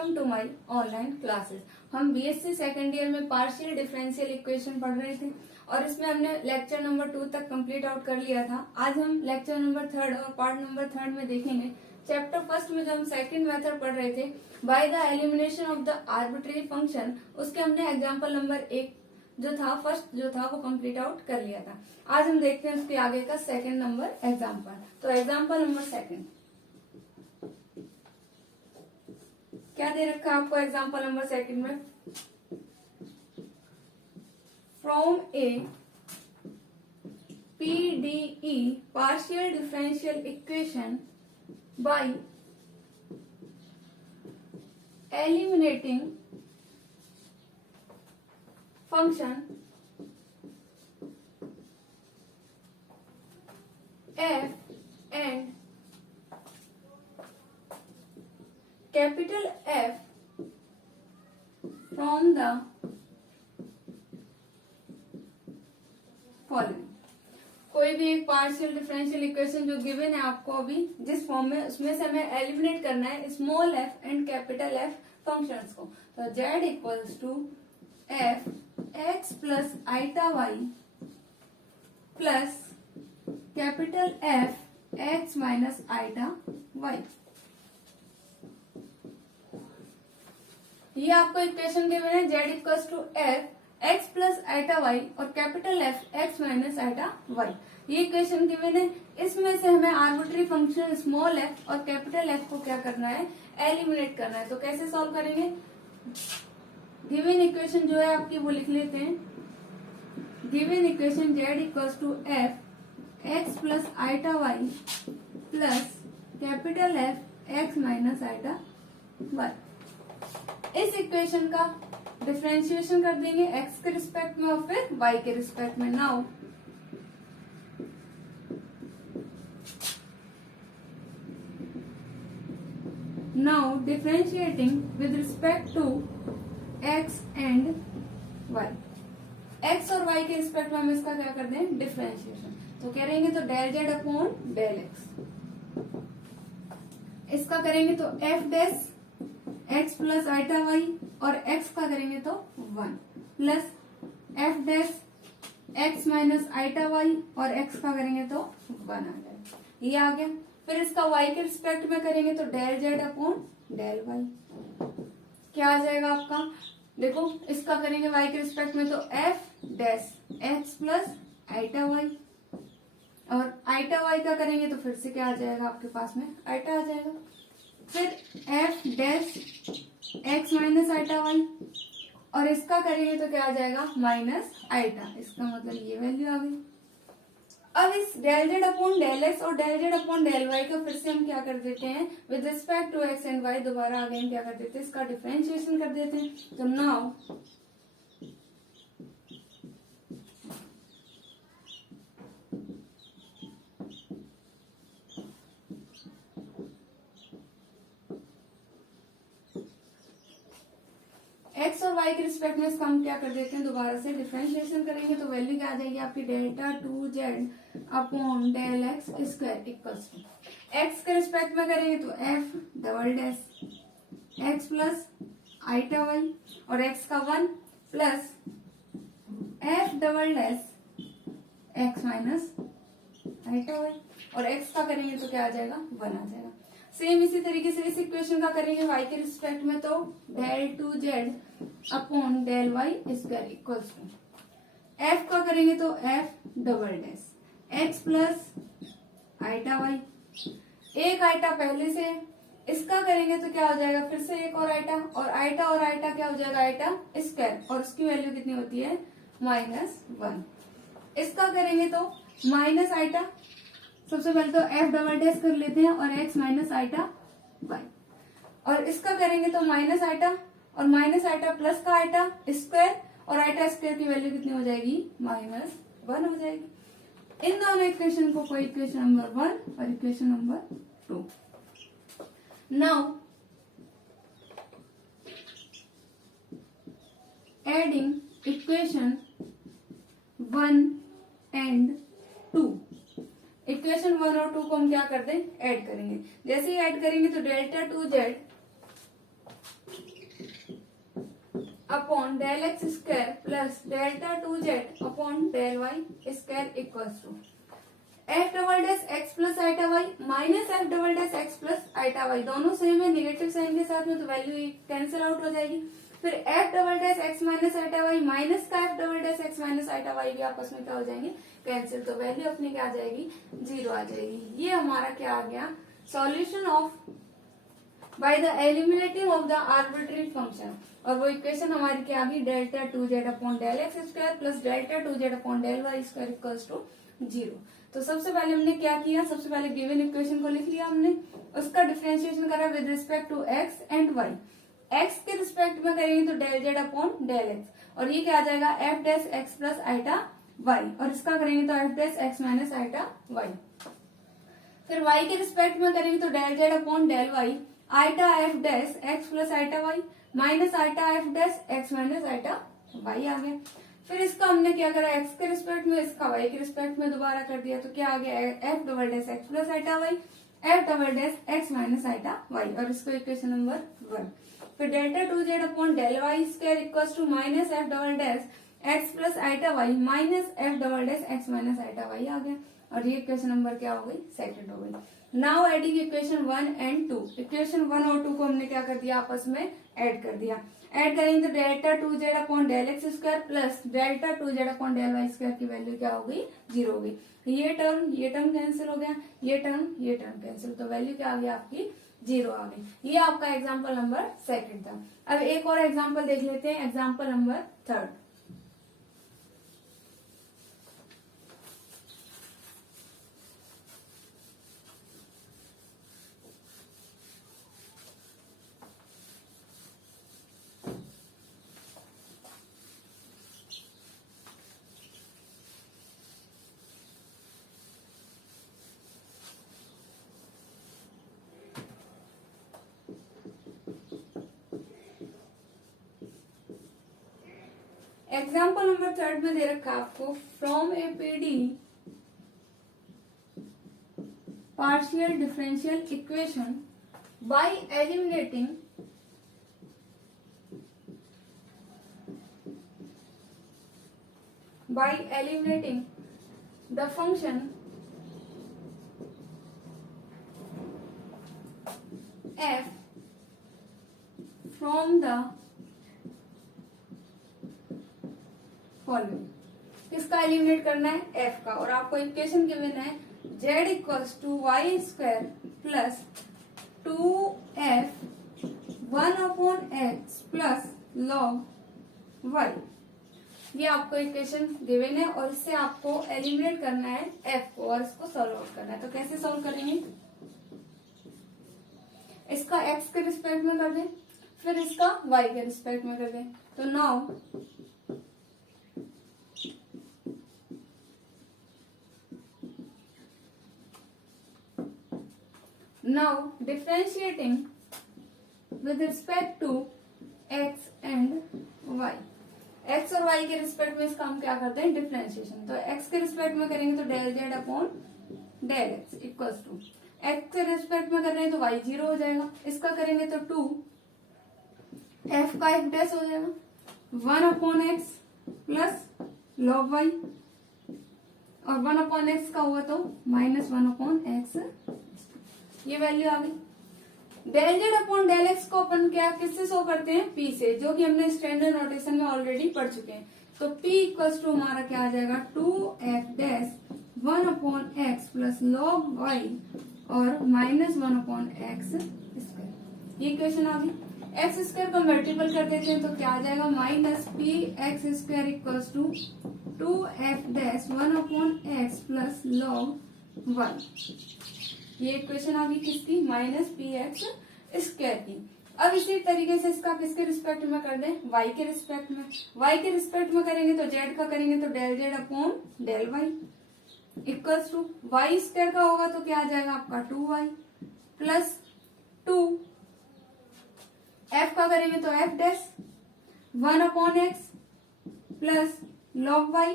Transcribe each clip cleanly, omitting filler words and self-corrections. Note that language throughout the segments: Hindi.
Welcome to my online classes. हम बीएससी सेकेंड ईयर में पार्शियल डिफरेंशियल इक्वेशन पढ़ रहे थे और इसमें हमने लेक्चर नंबर 2 तक कंप्लीट आउट कर लिया था। आज हम लेक्चर नंबर 3 और पार्ट नंबर 3 में देखेंगे। चैप्टर फर्स्ट में जो हम सेकंड मेथड पढ़ रहे थे by the elimination of the arbitrary function, उसके हमने एग्जाम्पल नंबर 1 जो था फर्स्ट जो था वो कंप्लीट आउट कर लिया था। आज हम देखते हैं उसके आगे का सेकंड नंबर एग्जाम्पल। तो एग्जाम्पल नंबर सेकंड क्या दे रखा है आपको एग्जाम्पल नंबर सेकंड में? From A PDE partial differential equation by eliminating function f and capital F from the following. कोई भी एक पार्शियल डिफरेंशियल इक्वेशन जो गिवन है आपको अभी जिस फॉर्म में, उसमें से हमें एलिमिनेट करना है small f and capital F functions को। तो z equals to f x plus eta y plus capital F x minus eta y। ये आपको इक्वेशन गिवन है z equals to f x plus eta y और capital F x minus eta y। ये इक्वेशन गिवन है। इसमें से हमें आर्बिट्री फंक्शन स्मॉल f और कैपिटल F को क्या करना है? एलिमिनेट करना है। तो कैसे सॉल्व करेंगे? गिवन इक्वेशन जो है आपकी वो लिख लेते हैं। Given equation z equals to f x plus eta y plus capital F x minus eta y। इस इक्वेशन का डिफरेंशिएशन कर देंगे x के रिस्पेक्ट में और फिर y के रिस्पेक्ट में। Now differentiating with respect to x and y। x और y के रिस्पेक्ट में हम इसका क्या कर दें? डिफरेंशिएशन। तो करेंगे तो del z upon del x। इसका करेंगे तो f dash x plus eta y और x का करेंगे तो 1 plus f dash x minus eta y और x का करेंगे तो 1 आ जाएगा। ये आ गया। फिर इसका y के रिस्पेक्ट में करेंगे तो del z upon del y। क्या आ जाएगा आपका? देखो इसका करेंगे y के रिस्पेक्ट में तो f dash x plus eta y और आइटा y का करेंगे तो फिर से क्या आ जाएगा आपके पास में? आइटा आ जाएगा। फिर f dash x minus eta y और इसका करेंगे तो क्या आ जाएगा? Minus eta. इसका मतलब ये वैल्यू आ गई। अब इस del z upon del x और del z upon del y का फिर से हम क्या कर देते हैं? With respect to x and y दोबारा अगेन क्या कर देते हैं? इसका डिफरेंशिएशन कर देते हैं। तो नाउ x और y के रिस्पेक्ट में इसका हम क्या कर देते हैं? दोबारा से डिफरेंशिएशन करेंगे तो वैल्यू क्या आ जाएगी आपकी? Delta 2z upon del x square equals to x के रिस्पेक्ट में करेंगे तो f double dash x plus eta y और x का 1 plus f double dash x minus eta y और x का करेंगे तो क्या आ जाएगा? 1 आ जाएगा। सेम इसी तरीके से इस इक्वेशन का करेंगे y के रिस्पेक्ट में तो del 2z upon del y square equals to f का करेंगे तो f double dash x plus eta y। एक आइटा पहले से, इसका करेंगे तो क्या हो जाएगा? फिर से एक और आइटा क्या हो जाएगा? आइटा स्क्वायर और उसकी वैल्यू कितनी होती है? -1। इसका करेंगे तो माइनस आइटा। सबसे पहले तो f डबल डैश कर लेते हैं और x माइनस आइटा y और इसका करेंगे तो माइनस आइटा और माइनस आइटा प्लस का आइटा स्क्वायर और आइटा स्क्वायर की वैल्यू कितनी हो जाएगी? -1 हो जाएगी। इन दोनों इक्वेशन को कोई इक्वेशन नंबर 1 और equation number 2। Now adding equation 1 and 2। Equation 1 और 2 को हम क्या कर दें? ऐड करेंगे। जैसे ही ऐड करेंगे तो delta 2z upon del x square plus delta 2z upon del y square equals to f double dash x plus eta y minus f double dash x plus eta y, दोनों सेम है निगेटिव साइन के साथ में, तो वैल्यू कैंसिल आउट हो जाएगी। फिर f double dash x minus eta y minus का f double dash x minus eta y भी आपस में क्या हो जाएंगे, कैंसिल, तो वैल्यू अपनी क्या आ जाएगी, 0 आ जाएगी। ये हमारा क्या आ गया, solution of by the eliminating of the arbitrary function. और वो इक्वेशन हमारी क्या आ गई, delta 2z upon del x square plus delta 2z upon del y square equals to 0। तो सबसे पहले हमने क्या किया, सबसे पहले गिवन इक्वेशन को लिख लिया हमने, उसका डिफरेंशिएशन करा with respect to x and y. X के रिस्पेक्ट में करेंगे तो del z upon del x, और ये क्या आ जाएगा f dash x plus eta y, और इसका करेंगे तो f dash x minus eta y. फिर वाई के रिस्पेक्ट में करेंगे तो del z upon del y eta f dash x plus eta y minus eta f dash x minus eta y आ गया। फिर इसका हमने क्या करा, एक्स के रिस्पेक्ट में, इसका वाई के रिस्पेक्ट में दोबारा कर दिया, तो क्या आ गया f double dash x plus eta y f double dash x minus eta y, और इसको इक्वेशन नंबर 1। फिर delta 2z upon del y square equals to minus f double dash x plus eta y minus f double dash x minus eta y आ गया, और ये इक्वेशन नंबर क्या हो गई, सेकंड हो गई। Now adding equation 1 and 2, equation 1 और 2 को हमने क्या कर दिया, आपस में ऐड कर दिया। ऐड करेंगे तो delta 2z upon del x square plus delta 2z upon del y square की वैल्यू क्या हो गई, 0 हो गई। ये टर्म कैंसिल हो गया, ये टर्म कैंसिल, तो वैल्यू क्या आ गई आपकी, 0 आ गई। ये आपका एग्जाम्पल नंबर 2 था। अब एक और एग्जाम्पल देख लेते हैं, एग्जाम्पल नंबर 3। एग्जाम्पल नंबर 3 में दे रखा आपको, from a PD partial differential equation by eliminating the function f from the following. किसका एलिमिनेट करना है, f का, और आपको इक्वेशन गिवन है z equals to y square plus 2f 1 upon x plus log y। ये आपको इक्वेशन गिवन है, और इससे आपको एलिमिनेट करना है f को, और इसको सॉल्व आउट करना है। तो कैसे सॉल्व करेंगे, इसका x के रिस्पेक्ट में कर दें, फिर इसका y के रिस्पेक्ट में कर दें, तो now differentiating with respect to x and y, x और y के रिस्पेक्ट में इसका हम क्या करते हैं, डिफरेंशिएशन। तो x के रिस्पेक्ट में करेंगे तो del z upon del x equals to, x के रिस्पेक्ट में कर रहे हैं तो y 0 हो जाएगा, इसका करेंगे तो 2 f का f डैश हो जाएगा 1 upon x plus log y, और 1 अपॉन एक्स का हुआ तो माइनस 1 अपॉन एक्स, ये वैल्यू आ गई। Del z upon del x को अपन क्या किससे शो करते हैं, p से, जो कि हमने स्टैंडर्ड नोटेशन में ऑलरेडी पढ़ चुके हैं। तो p इक्वल्स टू हमारा क्या आ जाएगा, 2f dash 1 upon x plus log y और माइनस 1 अपॉन एक्स स्क्वायर। ये इक्वेशन आ गई। एक्स स्क्वायर को मल्टीपल कर देते हैं तो क्या आ जाएगा, minus p x square equals to 2f dash 1 upon x plus log y. ये इक्वेशन आ गई किसकी, माइनस पी एक्स स्क्वायर की। अब इसी तरीके से इसका किसके रिस्पेक्ट में कर दें, y के रिस्पेक्ट में। y के रिस्पेक्ट में करेंगे तो z का करेंगे तो del z upon del y equals to y square का होगा तो क्या आ जाएगा आपका 2y प्लस 2 f का करेंगे तो f dash 1 upon x plus log y,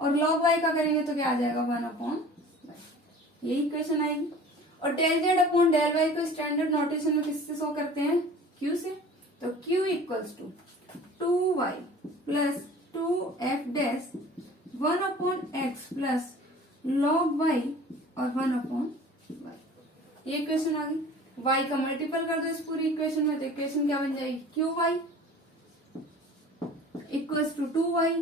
और लॉग y का करेंगे तो क्या आ जाएगा 1 अपॉन, ये इक्वेशन आएगी। और del z upon del y को स्टैंडर्ड नोटेशन में किससे शो करते हैं, q से। तो q equals to 2y plus 2f dash 1/x plus log y और 1/y। ये इक्वेशन आ गई। y का मल्टीपल कर दो इस पूरी इक्वेशन में, तो इक्वेशन क्या बन जाएगी, qy equals to 2y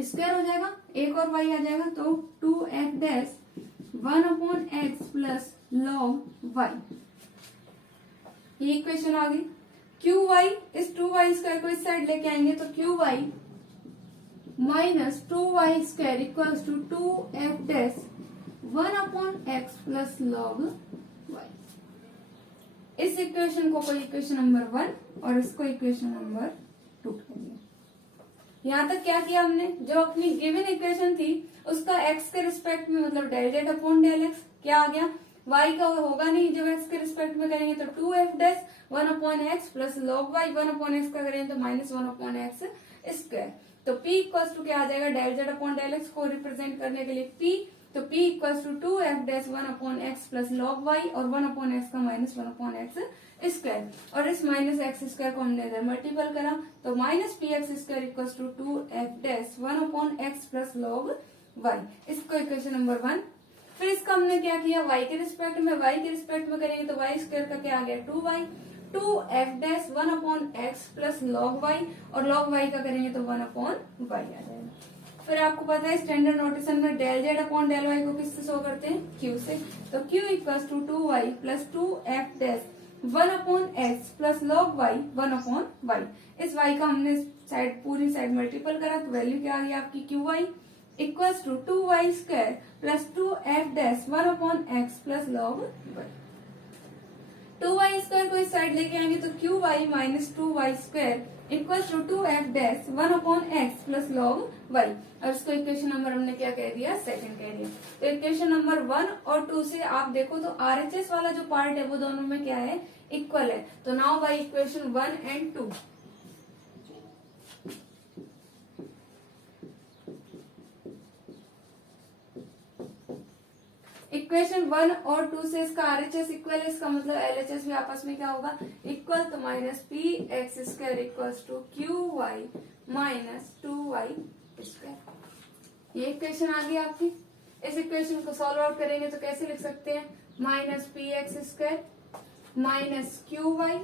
square हो जाएगा, एक और y आ जाएगा, तो 2f dash 1/x plus log y। ये इक्वेशन आ गई। qy इस 2y स्क्वायर को इस साइड लेके आएंगे, तो qy minus 2y square equals to 2f dash 1/x plus log y। इस इक्वेशन को कोई इक्वेशन नंबर 1 और इसको इक्वेशन नंबर 2 कह दिया। यहाँ तक क्या किया हमने, जो अपनी गिवन इक्वेशन थी उसका x के रिस्पेक्ट में मतलब del z upon del x क्या आ गया, y का होगा नहीं, जब x के रिस्पेक्ट में करेंगे तो 2f dash 1/x plus log y 1/x का करेंगे तो माइनस 1/x स्क्वायर। तो p इक्वल्स टू क्या आ जाएगा, del z upon del x को रिप्रेजेंट करने के लिए p, तो p equals to 2f dash 1/x plus log y और 1/x का माइनस 1/x स्क्वायर, और इस माइनस एक्स स्क्वायर को हमने इधर मल्टीपल करा, तो minus p x square equals to 2f dash 1/x plus log y। इसको इक्वेशन नंबर 1। फिर इसका हमने क्या किया, y के रिस्पेक्ट में करेंगे तो y स्क्वायर का क्या आ गया 2y, 2f dash 1/x plus log y और log y का करेंगे तो 1/y आ जाएगा। फिर आपको पता है स्टैंडर्ड नोटेशन में del z upon del y को किससे शो करते हैं, q से, तो q equals to 2y plus 2f dash 1/x plus log y 1/y। इस y का हमने साइड पूरी साइड मल्टीपल करा, तो वैल्यू क्या आ गई आपकी qy equals to 2y square plus 2f dash 1/x plus log y। 2y square को इस साइड लेके आएंगे तो qy minus 2y square equals to 2f dash 1/x plus log y, और इसको इक्वेशन नंबर हमने क्या कह दिया, सेकंड कह दिया। तो इक्वेशन नंबर 1 और 2 से आप देखो तो RHS वाला जो पार्ट है वो दोनों में क्या है, इक्वल है। तो now by equation 1 and 2, equation 1 और 2 से इसका RHS इक्वल है, इसका मतलब LHS भी आपस में क्या होगा, इक्वल, तो minus p x square equals to QY minus 2y square. ये इक्वेशन आ गई आपकी। इस इक्वेशन को सॉल्व आउट करेंगे तो कैसे लिख सकते हैं, minus p x square minus QY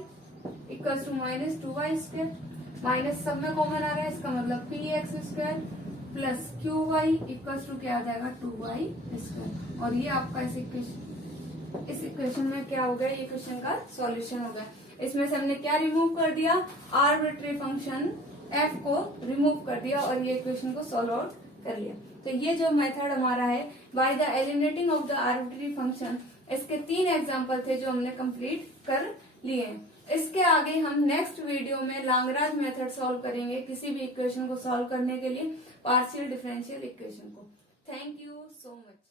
equals to minus 2y square, minus सब में कॉमन आ रहा है, इसका मतलब p x square plus QY equals to क्या आ जाएगा 2y स्क्वायर, और ये आपका इस इक्वेशन में क्या हो गया, ये क्वेश्चन का सॉल्यूशन हो गया। इसमें से हमने क्या रिमूव कर दिया, आर्बिट्री फंक्शन f को रिमूव कर दिया और ये इक्वेशन को सॉल्व आउट कर लिया। तो ये जो मेथड हमारा है bye the eliminating of the arbitrary function, इसके 3 एग्जांपल थे जो हमने कंप्लीट कर लिए हैं। इसके आगे हम नेक्स्ट वीडियो में लाग्रांज मेथड सॉल्व करेंगे किसी भी इक्वेशन को सॉल्व करने के लिए, पार्शियल डिफरेंशियल इक्वेशन को। Thank you so much.